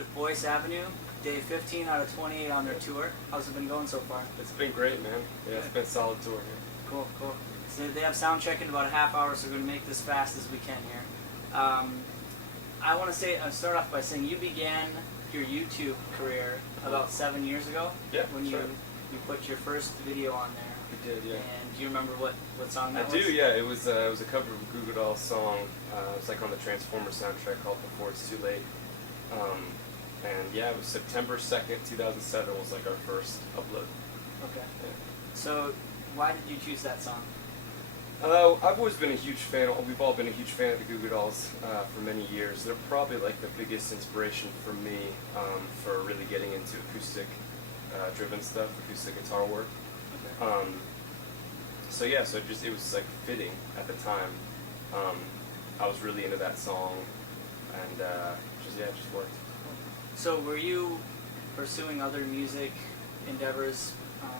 with Boyce Avenue, day 15 out of 28 on their tour. How's it been going so far? It's been great, man. Yeah, it's been a solid tour here. Cool, cool. So they have sound check in about a half hour, so we're going to make this fast as we can here. I want to start off by saying you began your YouTube career about 7 years ago. Yeah, when sure. you put your first video on there. We did, yeah. And do you remember what song that was? I do, yeah. It was a cover of a Goo Goo Dolls song. It was like on the Transformers soundtrack called Before It's Too Late. And yeah, it was September 2nd, 2007 was like our first upload. Okay. Yeah. So why did you choose that song? I've always been a huge fan. We've all been a huge fan of the Goo Goo Dolls for many years. They're probably like the biggest inspiration for me for really getting into acoustic driven stuff, acoustic guitar work. Okay. So yeah, so it was like fitting at the time. I was really into that song, and it just worked. So were you pursuing other music endeavors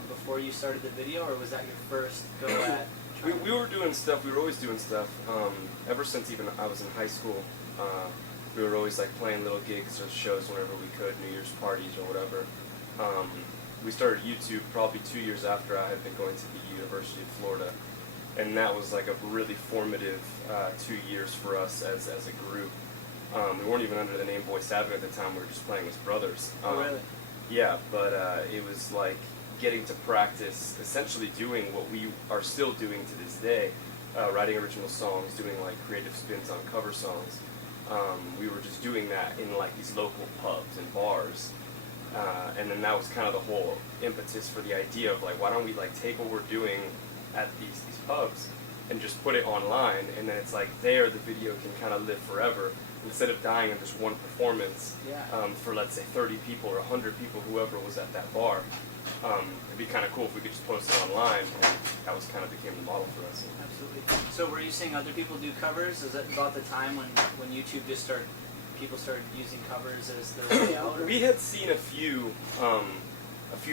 before you started the video, or was that your first go at? We were doing stuff. We were always doing stuff. Ever since even I was in high school, we were always like playing little gigs or shows whenever we could, New Year's parties or whatever. We started YouTube probably 2 years after I had been going to the University of Florida, and that was like a really formative 2 years for us as a group. We weren't even under the name Boyce Avenue at the time. We were just playing as brothers. Oh, really? Yeah, but it was like getting to practice essentially doing what we are still doing to this day, writing original songs, doing like creative spins on cover songs. We were just doing that in like these local pubs and bars. And then that was kind of the whole impetus for the idea of like, why don't we like take what we're doing at these pubs and just put it online, and then it's like there the video can kind of live forever instead of dying in just one performance. Yeah. For let's say 30 people or 100 people, whoever was at that bar. It'd be kind of cool if we could just post it online, and that was kind of became the model for us. Absolutely. So were you seeing other people do covers? Is that about the time when YouTube just people started using covers as their way out? Or? We had seen a few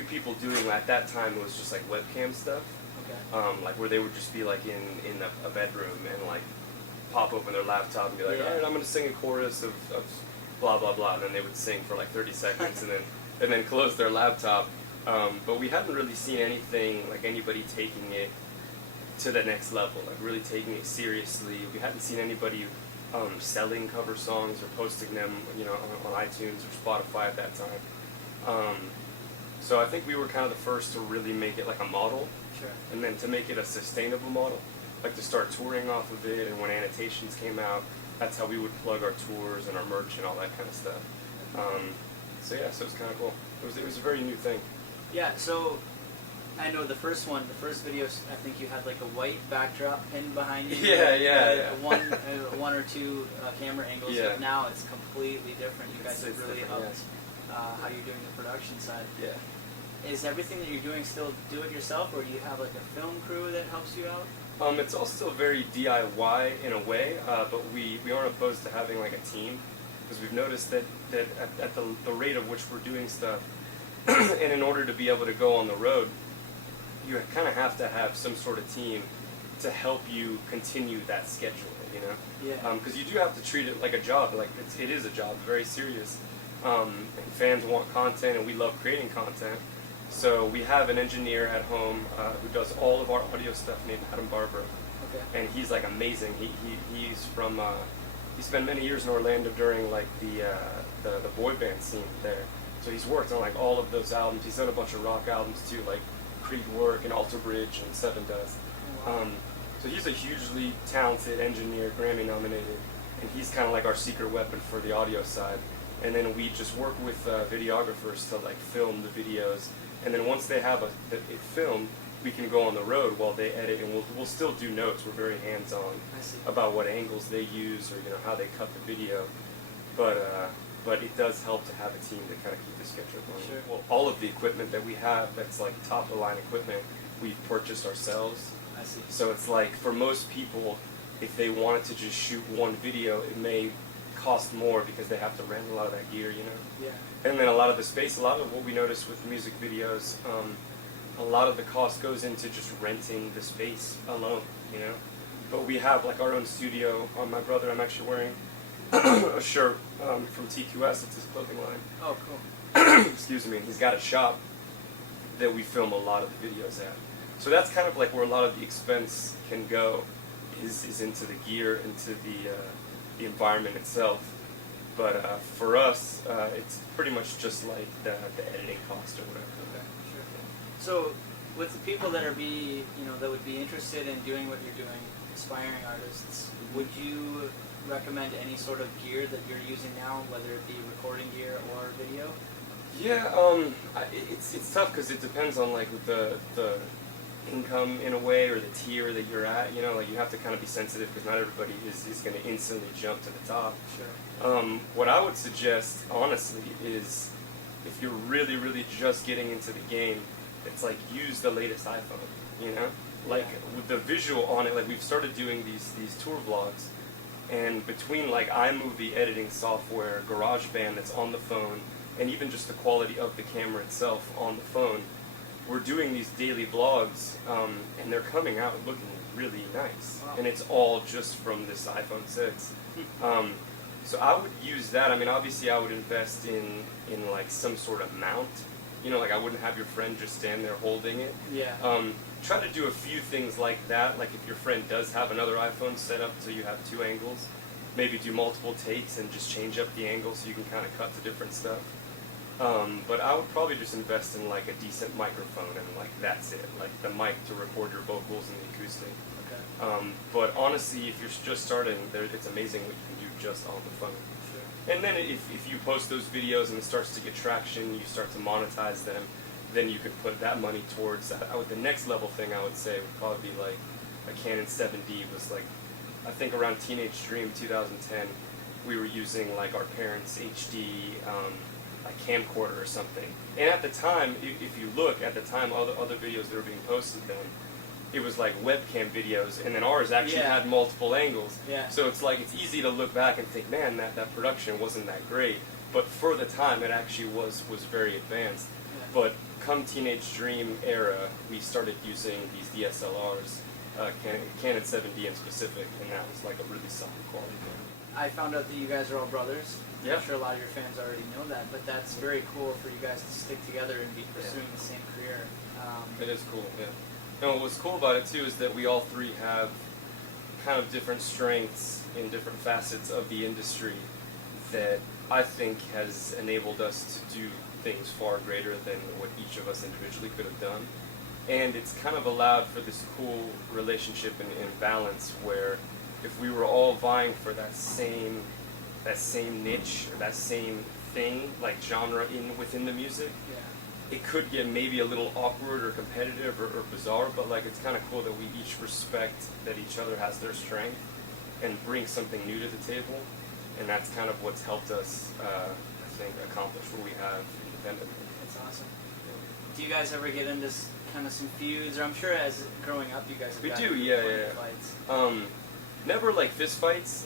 people doing at that time. It was just like webcam stuff. Okay. Like where they would just be like in a bedroom and like pop open their laptop and be like, Yeah. all right, I'm going to sing a chorus of blah blah blah, and then they would sing for like 30 seconds and then close their laptop. But we hadn't really seen anything like anybody taking it to the next level, like really taking it seriously. We hadn't seen anybody selling cover songs or posting them, on iTunes or Spotify at that time. So I think we were kind of the first to really make it like a model. Sure. And then to make it a sustainable model, like to start touring off of it, and when annotations came out, that's how we would plug our tours and our merch and all that kind of stuff. So it was kind of cool. It was a very new thing. Yeah, so I know the first video, I think you had like a white backdrop pinned behind you. Yeah. One or two camera angles, Yeah. but now it's completely different. You guys have It's really different, upped how you're doing the production side. Yeah. Is everything that you're doing still do it yourself, or do you have like a film crew that helps you out? It's all still very DIY in a way, but we aren't opposed to having like a team, because we've noticed that at the rate of which we're doing stuff, and in order to be able to go on the road, you kind of have to have some sort of team to help you continue that schedule, Yeah. Because you do have to treat it like a job, like it is a job, very serious. And fans want content, and we love creating content. So we have an engineer at home who does all of our audio stuff named Adam Barber. Okay. And he's like amazing. He's from he spent many years in Orlando during like the boy band scene there. So he's worked on like all of those albums. He's done a bunch of rock albums too, like Creed Work and Alter Bridge and Seven Dust. Wow. So he's a hugely talented engineer, Grammy nominated, and he's kind of like our secret weapon for the audio side. And then we just work with videographers to like film the videos. And then once they have it filmed, we can go on the road while they edit, and we'll still do notes. We're very hands-on about what angles they use or how they cut the video. But it does help to have a team to kind of keep the schedule going. Sure. Well, all of the equipment that we have that's like top-of-the-line equipment, we've purchased ourselves. I see. So it's like for most people, if they wanted to just shoot one video, it may cost more because they have to rent a lot of that gear, Yeah. And then a lot of the space, a lot of what we notice with music videos, a lot of the cost goes into just renting the space alone, But we have like our own studio. My brother, I'm actually wearing a shirt from TQS. It's his clothing line. Oh, cool. Excuse me. And he's got a shop that we film a lot of the videos at. So that's kind of like where a lot of the expense can go, is into the gear, into the environment itself. But for us, it's pretty much just like the editing cost or whatever. Okay, sure. So, with the people that would be interested in doing what you're doing, aspiring artists, would you recommend any sort of gear that you're using now, whether it be recording gear or video? Yeah, it's tough because it depends on like the income in a way, or the tier that you're at. You know, like you have to kind of be sensitive because not everybody is going to instantly jump to the top. Sure. What I would suggest, honestly, is if you're really, really just getting into the game, it's like use the latest iPhone. You know, like with the visual on it. Like we've started doing these tour vlogs, and between like iMovie editing software, GarageBand that's on the phone, and even just the quality of the camera itself on the phone, we're doing these daily vlogs, and they're coming out looking really nice. Wow. And it's all just from this iPhone 6. So I would use that. I mean, obviously I would invest in like some sort of mount. You know, like I wouldn't have your friend just stand there holding it. Yeah. Try to do a few things like that. Like if your friend does have another iPhone set up so you have two angles, maybe do multiple takes and just change up the angle so you can kind of cut to different stuff. But I would probably just invest in like a decent microphone, and like that's it, like the mic to record your vocals and the acoustic. Okay. But honestly, if you're just starting, it's amazing what you can do just on the phone. Sure. And then if you post those videos and it starts to get traction, you start to monetize them, then you could put that money towards that. The next level thing I would say would probably be like a Canon 7D was like, I think around Teenage Dream 2010, we were using like our parents' HD a camcorder or something. And at the time, if you look at the time, all the other videos that were being posted then, it was like webcam videos, and then ours actually had multiple angles. Yeah. So it's like, it's easy to look back and think, man, that production wasn't that great. But for the time, it actually was very advanced. Yeah. But come Teenage Dream era, we started using these DSLRs, Canon 7D in specific, and that was like a really solid quality thing. I found out that you guys are all brothers. Yeah. I'm sure a lot of your fans already know that, but that's very cool for you guys to stick together and be pursuing the same career. It is cool, yeah. And what's cool about it too is that we all three have kind of different strengths in different facets of the industry that I think has enabled us to do things far greater than what each of us individually could have done. And it's kind of allowed for this cool relationship and balance where if we were all vying for that same niche or that same thing, like genre within the music, it could get maybe a little awkward or competitive or bizarre, but like it's kind of cool that we each respect that each other has their strength and bring something new to the table, and that's kind of what's helped us, I think, accomplish what we have independently. That's awesome. Do you guys ever get into kind of some feuds, or I'm sure as growing up you guys have gotten into fights? Never like fist fights,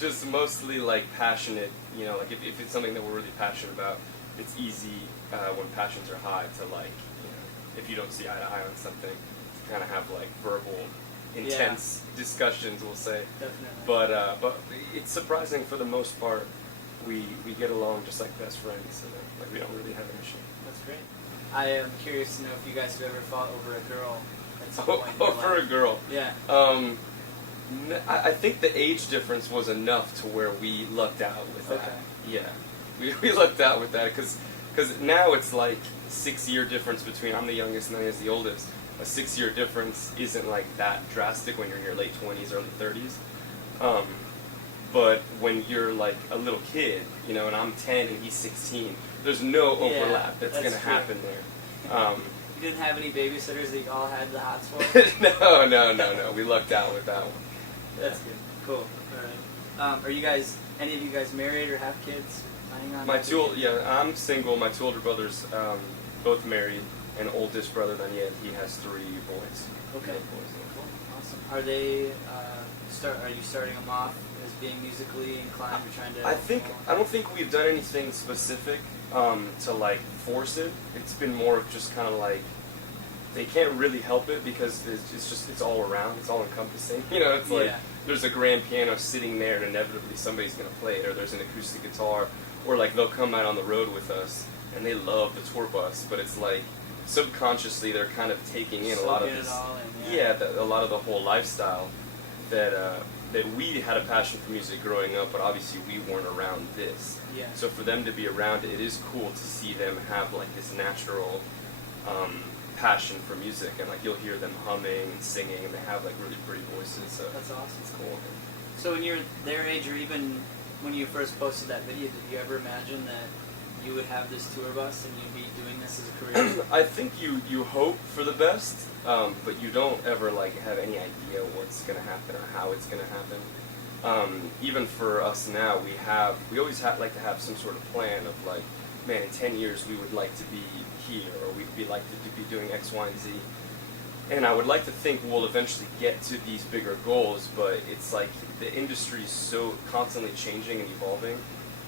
just mostly like passionate, you know, like if it's something that we're really passionate about, it's easy when passions are high to like, you know, if you don't see eye to eye on something, to kind of have like verbal, intense discussions, we'll say. Definitely. But it's surprising for the most part, we get along just like best friends, and like we don't really have an issue. That's great. I am curious to know if you guys have ever fought over a girl at some point in your Over life. a girl. Yeah. I think the age difference was enough to where we lucked out with that. Okay. Yeah, we lucked out with that because now it's like 6-year difference between I'm the youngest and Nanya's the oldest. A 6-year difference isn't like that drastic when you're in your late 20s, early 30s. But when you're like a little kid, you know, and I'm 10 and he's 16, there's no overlap that's going to happen there. You didn't have any babysitters that you all had the hots for? No. We lucked out with that one. That's good. Cool. All right. Are you guys, any of you guys married or have kids? Planning on I'm single. My two older brothers, both married, and oldest brother, Daniel, he has 3 boys. Okay. Cool. Awesome. Are they, are you starting them off as being musically inclined or trying to... I don't think we've done anything specific to like force it. It's been more of just kind of like, they can't really help it because it's all around, it's all encompassing. You know, it's like there's a grand piano sitting there and inevitably somebody's going to play it, or there's an acoustic guitar, or like they'll come out on the road with us and they love the tour bus, but it's like subconsciously they're kind of taking in a lot of this, a lot of the whole lifestyle that we had a passion for music growing up, but obviously we weren't around this. Yeah. So for them to be around it, it is cool to see them have like this natural passion for music, and like you'll hear them humming and singing, and they have like really pretty voices. So that's awesome. It's cool. So when you're their age, or even when you first posted that video, did you ever imagine that you would have this tour bus and you'd be doing this as a career? I think you hope for the best, but you don't ever like have any idea what's going to happen or how it's going to happen. Even for us now, we always like to have some sort of plan of like, man, in 10 years we would like to be here, or we'd be like to be doing X, Y, and Z. And I would like to think we'll eventually get to these bigger goals, but it's like the industry is so constantly changing and evolving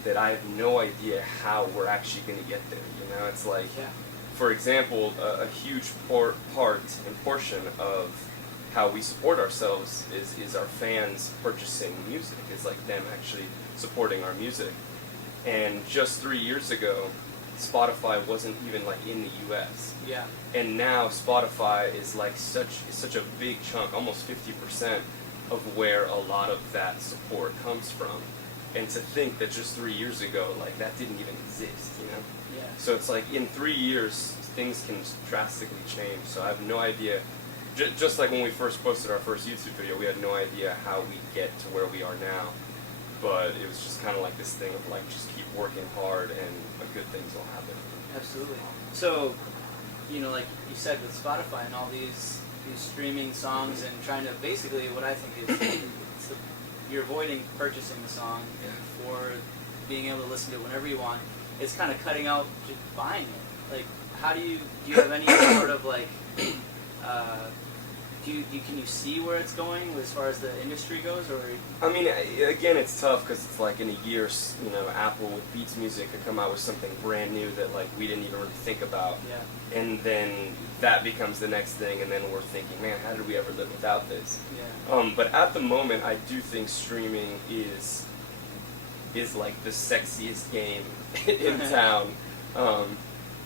that I have no idea how we're actually going to get there. You know, it's like, for example, a huge part and portion of how we support ourselves is our fans purchasing music. It's like them actually supporting our music. And just 3 years ago, Spotify wasn't even like in the U.S. Yeah. And now Spotify is like such a big chunk, almost 50% of where a lot of that support comes from. And to think that just 3 years ago, like that didn't even exist, you know? Yeah. So it's like in 3 years, things can drastically change. So I have no idea. Just like when we first posted our first YouTube video, we had no idea how we get to where we are now. But it was just kind of like this thing of like, just keep working hard and good things will happen. Absolutely. So, you know, like you said with Spotify and all these streaming songs and trying to basically, what I think is you're avoiding purchasing the song for being able to listen to it whenever you want. It's kind of cutting out just buying it. Like, how do you have any sort of like, can you see where it's going as far as the industry goes, or? I mean, again, it's tough because it's like in a year, you know, Apple with Beats Music could come out with something brand new that like we didn't even really think about, and then that becomes the next thing, and then we're thinking, man, how did we ever live without this? Yeah. But at the moment, I do think streaming is like the sexiest game in town.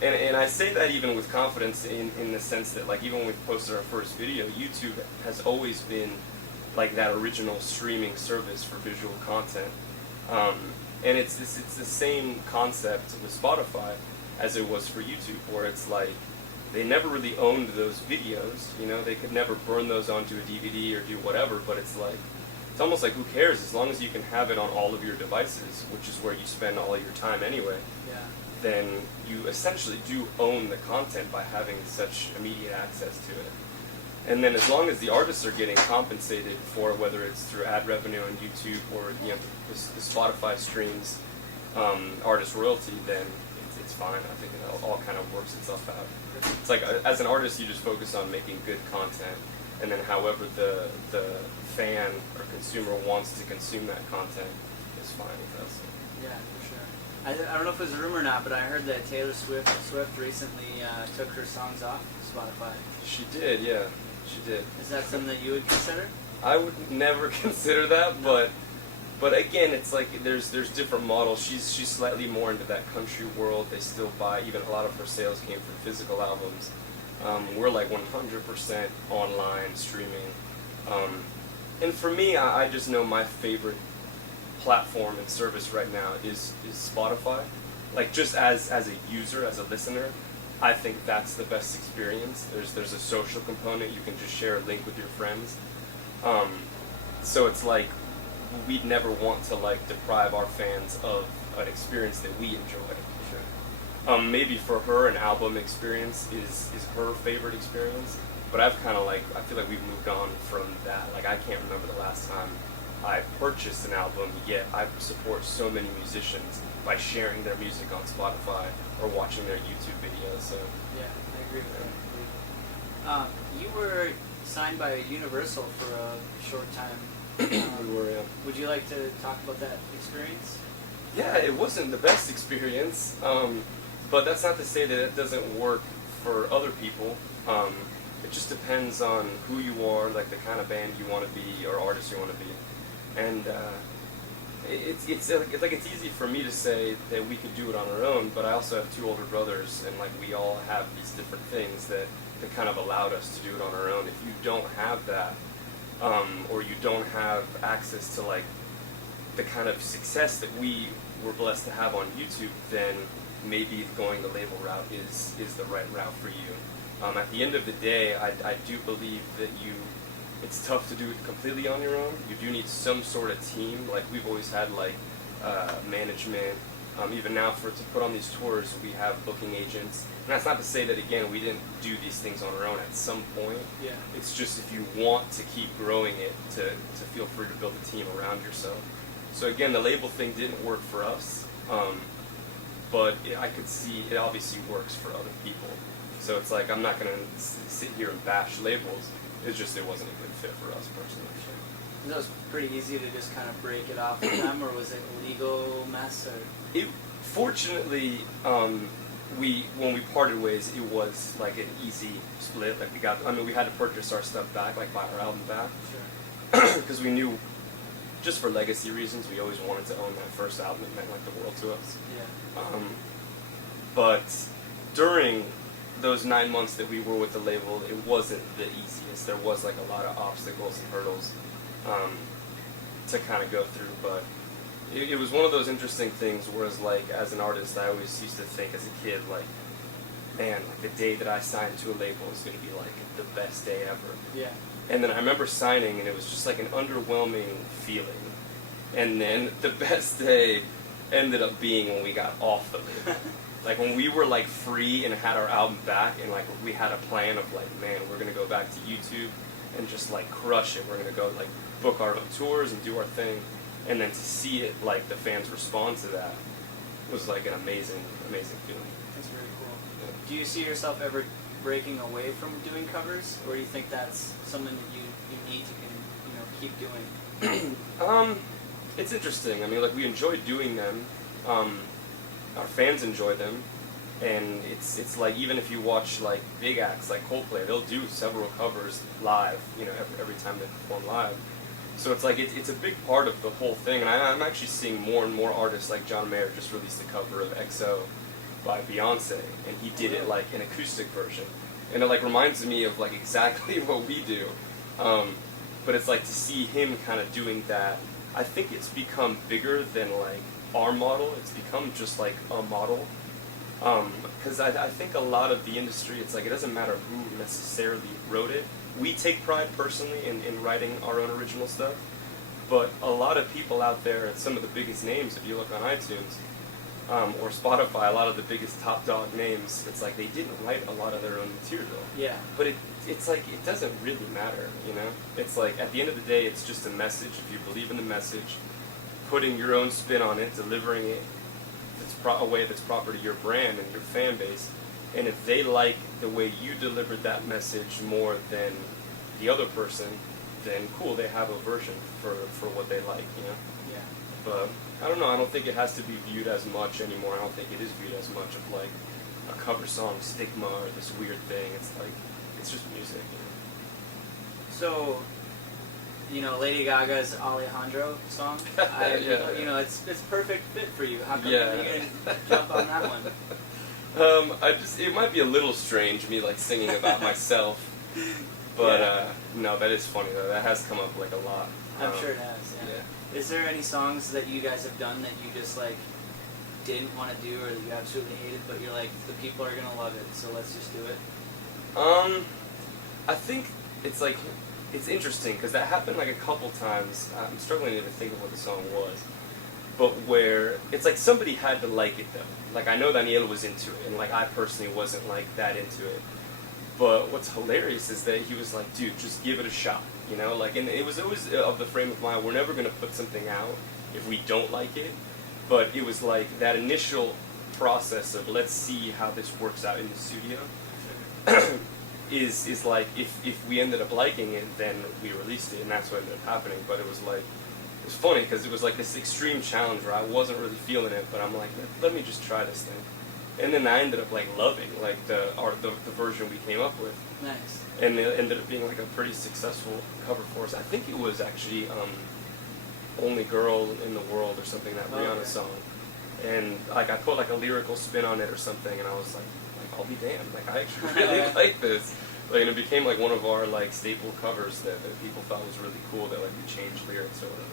And I say that even with confidence in the sense that, like, even when we posted our first video, YouTube has always been, like, that original streaming service for visual content. And it's the same concept with Spotify as it was for YouTube, where it's like, they never really owned those videos, you know, they could never burn those onto a DVD or do whatever, but it's like, it's almost like, who cares, as long as you can have it on all of your devices, which is where you spend all your time anyway. Then you essentially do own the content by having such immediate access to it. And then as long as the artists are getting compensated for, whether it's through ad revenue on YouTube or, you know, the Spotify streams, artist royalty, then it's fine. I think it all kind of works itself out. It's like, as an artist, you just focus on making good content, and then however the fan or consumer wants to consume that content is fine with us. Yeah, for sure. I don't know if it was a rumor or not, but I heard that Taylor Swift recently took her songs off Spotify. She did, yeah. She did. Is that something that you would consider? I would never consider that, but again, it's like there's different models. She's slightly more into that country world. They still buy, even a lot of her sales came from physical albums. We're like 100% online streaming. And for me, I just know my favorite platform and service right now is Spotify. Like, just as a user, as a listener, I think that's the best experience. There's a social component. You can just share a link with your friends. So it's like, we'd never want to like deprive our fans of an experience that we enjoy. Sure. Maybe for her, an album experience is her favorite experience, but I've kind of like, I feel like we've moved on from that. Like, I can't remember the last time I purchased an album, yet I support so many musicians by sharing their music on Spotify or watching their YouTube videos. So yeah, I agree with that. You were signed by Universal for a short time. we were. Yeah. Would you like to talk about that experience? Yeah, it wasn't the best experience, but that's not to say that it doesn't work for other people. It just depends on who you are, like the kind of band you want to be or artist you want to be. And it's easy for me to say that we could do it on our own, but I also have two older brothers, and like we all have these different things that kind of allowed us to do it on our own. If you don't have that, or you don't have access to like the kind of success that we were blessed to have on YouTube, then maybe going the label route is the right route for you. At the end of the day, I do believe that it's tough to do it completely on your own. You do need some sort of team. Like we've always had like management. Even now to put on these tours, we have booking agents. And that's not to say that, again, we didn't do these things on our own at some point. Yeah. It's just if you want to keep growing it, to feel free to build a team around yourself. So again, the label thing didn't work for us, but I could see it obviously works for other people. So it's like I'm not going to sit here and bash labels. It's just it wasn't a good fit for us personally. And that was pretty easy to just kind of break it off with them, or was it a legal mess? Or? Fortunately, when we parted ways, it was like an easy split. Like we had to purchase our stuff back, like buy our album back, because we knew, just for legacy reasons, we always wanted to own that first album. It meant like the world to us. Yeah. But during those 9 months that we were with the label, it wasn't the easiest. There was like a lot of obstacles and hurdles to kind of go through, but it was one of those interesting things. Whereas like as an artist, I always used to think as a kid, like, man, like the day that I signed to a label is going to be like the best day ever. Yeah. And then I remember signing, and it was just like an underwhelming feeling. And then the best day ended up being when we got off the label. Like when we were like free and had our album back, and like we had a plan of like, man, we're gonna go back to YouTube and just like crush it. We're gonna go like book our own tours and do our thing, and then to see it like the fans respond to that was like an amazing feeling. That's very cool. Yeah. Do you see yourself ever breaking away from doing covers, or do you think that's something that you need to keep doing? It's interesting. I mean, like we enjoy doing them. Our fans enjoy them, and it's like even if you watch like big acts like Coldplay, they'll do several covers live, every time they perform live. So it's like it's a big part of the whole thing, and I'm actually seeing more and more artists like John Mayer just released a cover of XO by Beyonce, and he did it like an acoustic version, and it like reminds me of like exactly what we do. But it's like to see him kind of doing that. I think it's become bigger than like our model. It's become just like a model, because I think a lot of the industry, it's like it doesn't matter who necessarily wrote it. We take pride personally in writing our own original stuff, but a lot of people out there, some of the biggest names, if you look on iTunes or Spotify, a lot of the biggest top dog names, it's like they didn't write a lot of their own material. Yeah. But it's like it doesn't really matter, It's like at the end of the day, it's just a message. If you believe in the message, putting your own spin on it, delivering it a way that's proper to your brand and your fan base, and if they like the way you delivered that message more than the other person, then cool, they have a version for what they like, Yeah. But I don't know, I don't think it has to be viewed as much anymore. I don't think it is viewed as much of like a cover song stigma or this weird thing. It's like, it's just music, So, Lady Gaga's Alejandro song, Yeah. it's perfect fit for you. How come Yeah. you didn't jump on that one? It might be a little strange, me like singing about myself, but no, that is funny though. That has come up like a lot. I'm sure it has. Yeah. Is there any songs that you guys have done that you just like didn't want to do, or that you absolutely hated, but you're like, the people are gonna love it, so let's just do it? I think it's interesting because that happened like a couple times. I'm struggling to even think of what the song was, but where it's like somebody had to like it though. Like I know Daniel was into it, and like I personally wasn't like that into it. But what's hilarious is that he was like, dude, just give it a shot, Like, and it was always of the frame of mind, we're never gonna put something out if we don't like it. But it was like that initial process of let's see how this works out in the studio. is like if we ended up liking it, then we released it, and that's what ended up happening. But it was funny because it was like this extreme challenge where I wasn't really feeling it, but I'm like, let me just try this thing. And then I ended up like loving like the version we came up with. Nice. And it ended up being like a pretty successful cover for us. I think it was actually Only Girl in the World or something, that Rihanna song. And like I put like a lyrical spin on it or something, and I was like I'll be damned, like I actually really like this. Like, and it became like one of our like staple covers that people thought was really cool, that like we changed lyrics or whatever.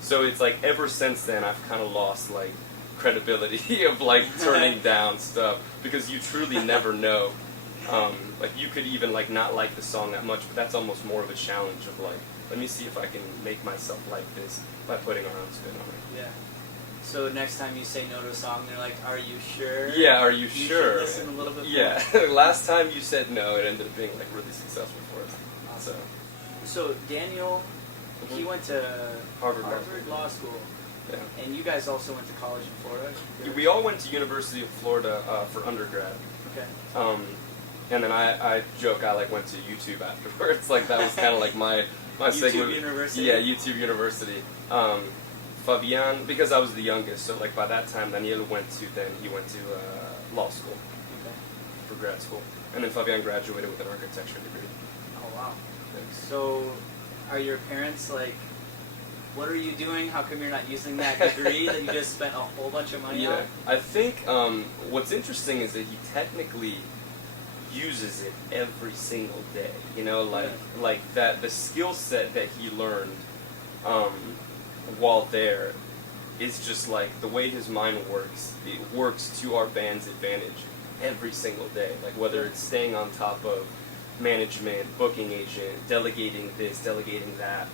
So it's like ever since then I've kind of lost like credibility of like turning down stuff, because you truly never know. Like you could even like not like the song that much, but that's almost more of a challenge of like, let me see if I can make myself like this by putting our own spin on it. Yeah. So next time you say no to a song, they're like, "Are you sure?" Yeah, are you sure? Should listen a little bit more. Yeah. Last time you said no, it ended up being like really successful for us. Awesome. So Daniel, he went to Harvard Law School. Yeah. And you guys also went to college in Florida? We all went to University of Florida for undergrad. Okay. And then I joke I like went to YouTube afterwards. Like that was kind of like my YouTube segment. University? Yeah, YouTube University. Fabian, because I was the youngest, so like by that time Daniel went to law school. Okay. For grad school, and then Fabian graduated with an architecture degree. Oh wow. Thanks. So, are your parents like, what are you doing? How come you're not using that degree that you just spent a whole bunch of money on? I think what's interesting is that he technically uses it every single day. You know, like that the skill set that he learned while there is just like the way his mind works. It works to our band's advantage every single day. Like whether it's staying on top of management, booking agent, delegating this, delegating that.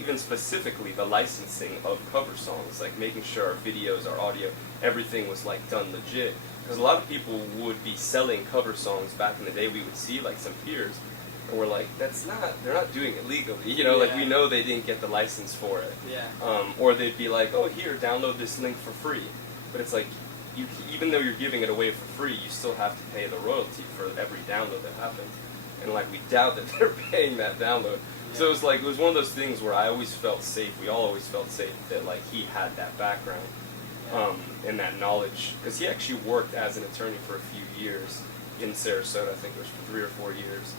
Even specifically the licensing of cover songs, like making sure our videos, our audio, everything was like done legit. Because a lot of people would be selling cover songs back in the day. We would see like some peers, and we're like, they're not doing it legally. You know, like we know they didn't get the license for it. Yeah. Or they'd be like, oh, here, download this link for free. But it's like, even though you're giving it away for free, you still have to pay the royalty for every download that happens. And like we doubt that they're paying that download. Yeah. So it was one of those things where I always felt safe. We all always felt safe that like he had that background and that knowledge, because he actually worked as an attorney for a few years in Sarasota. I think it was for 3 or 4 years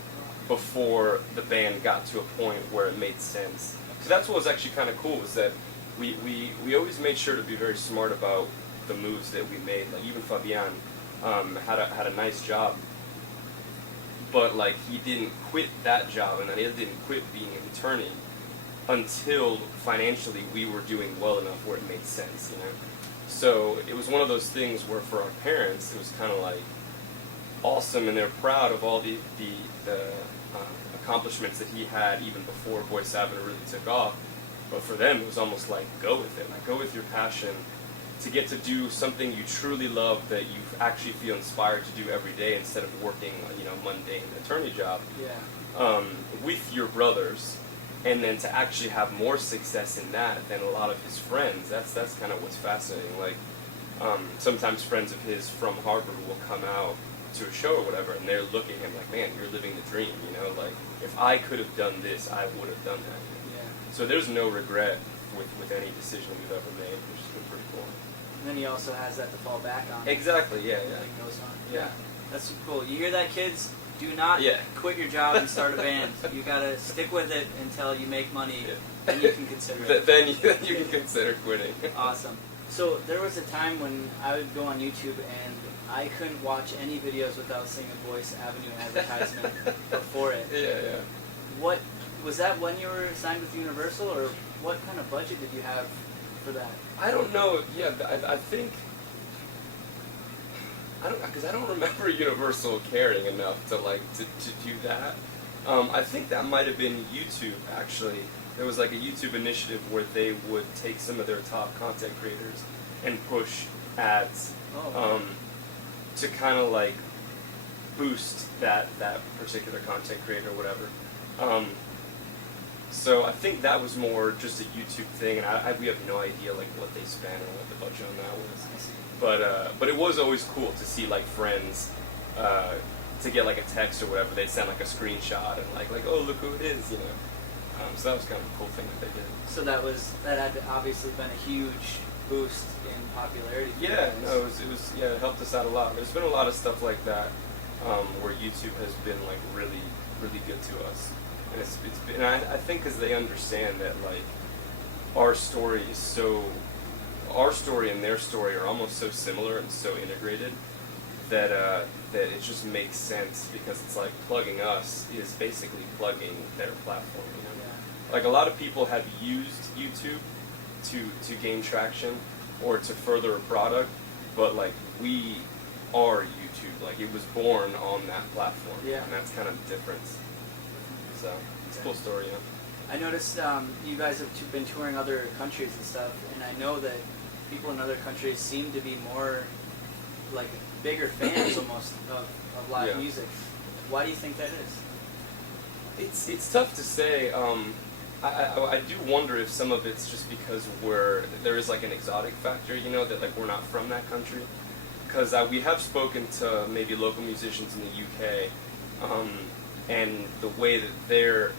before the band got to a point where it made sense. So that's what was actually kind of cool, was that we always made sure to be very smart about the moves that we made. Like even Fabian had a nice job, but like he didn't quit that job, and then he didn't quit being an attorney until financially we were doing well enough where it made sense, you know. So it was one of those things where for our parents it was kind of like awesome, and they're proud of all the accomplishments that he had even before Boyce Avenue really took off. But for them it was almost like, go with it, like go with your passion to get to do something you truly love, that you actually feel inspired to do every day, instead of working a mundane attorney job with your brothers, and then to actually have more success in that than a lot of his friends. That's kind of what's fascinating. Like sometimes friends of his from Harvard will come out to a show or whatever, and they're looking at him like, man, you're living the dream, you know, like if I could have done this, I would have done that. Yeah. So there's no regret with any decision we've ever made, which has been pretty cool. And then he also has that to fall back on. Exactly, yeah. Everything goes on. Yeah. That's cool. You hear that, kids? Do not quit your job and start a band. You gotta stick with it until you make money, and you can consider it. Then you can consider quitting. Awesome. So there was a time when I would go on YouTube and I couldn't watch any videos without seeing a Boyce Avenue advertisement before it. Yeah. What was that when you were signed with Universal, or what kind of budget did you have for that? I don't know. Yeah, I think because I don't remember Universal caring enough to do that. I think that might have been YouTube actually. There was like a YouTube initiative where they would take some of their top content creators and push ads to kind of like boost that particular content creator or whatever. So I think that was more just a YouTube thing, and we have no idea like what they spent or what the budget on that was. But it was always cool to see like friends to get like a text or whatever. They'd send like a screenshot and like oh, look who it is, you know. So that was kind of a cool thing that they did. So that had obviously been a huge boost in popularity. For you Yeah, guys. no, it helped us out a lot. There's been a lot of stuff like that where YouTube has been like really, really good to us, and it's been. And I think because they understand that like our story and their story are almost so similar and so integrated that that it just makes sense, because it's like plugging us is basically plugging their platform. You know, Yeah. like a lot of people have used YouTube to gain traction or to further a product, but like we are YouTube. Like it was born on that platform, Yeah. and that's kind of the difference. So it's a cool story, you know. I noticed you guys have been touring other countries and stuff, and I know that people in other countries seem to be more like bigger fans almost of live Yeah. music. Why do you think that is? It's tough to say. I do wonder if some of it's just because there is like an exotic factor, you know, that like we're not from that country. Because we have spoken to maybe local musicians in the UK, and the way that they're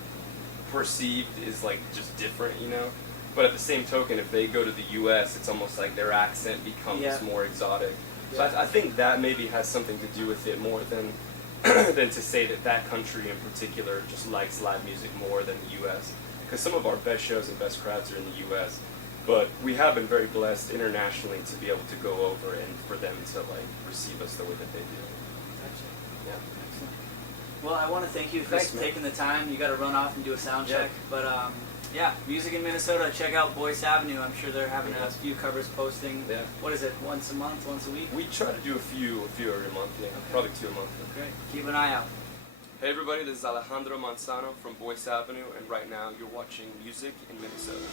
perceived is like just different, you know. But at the same token, if they go to the US, it's almost like their accent becomes Yeah. more exotic. So Yeah. I think that maybe has something to do with it more than than to say that that country in particular just likes live music more than the US. Because some of our best shows and best crowds are in the US. But we have been very blessed internationally to be able to go over and for them to like receive us the way that they do. Yeah. Excellent. Well, I want to thank you for Thanks, man. taking the time. You got to run off and do a sound Yeah. check, but yeah, music in Minnesota. Check out Boyce Avenue. I'm sure they're having Yeah. a few covers posting. Yeah. What is it? Once a month? Once a week? We try to do a few every month, yeah. Probably 2 a month. Great. Keep an eye out. Hey everybody, this is Alejandro Manzano from Boyce Avenue, and right now you're watching Music in Minnesota.